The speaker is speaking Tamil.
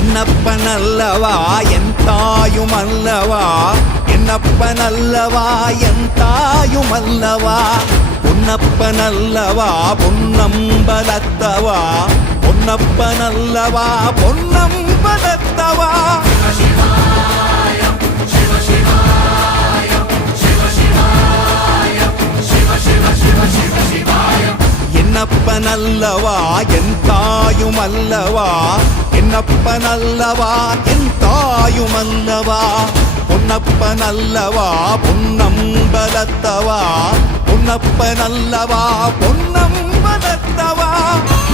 என்னப்பனல்லவா என் தாயுமல்லவா, என்னப்பனல்லவா என் தாயுமல்லவா, பொன்னப்பனல்லவா பொன்னம்பலத்தவா, பொன்னப்பனல்லவா பொன்னம்பலத்தவா. என்னப்பனல்லவா என் தாயுமல்லவா, என்னப்பனல்லவா என் தாயுமல்லவா, பொன்னப்பனல்லவா பொன்னம்பலத்தவா, பொன்னப்பனல்லவா பொன்னம்பலத்தவா.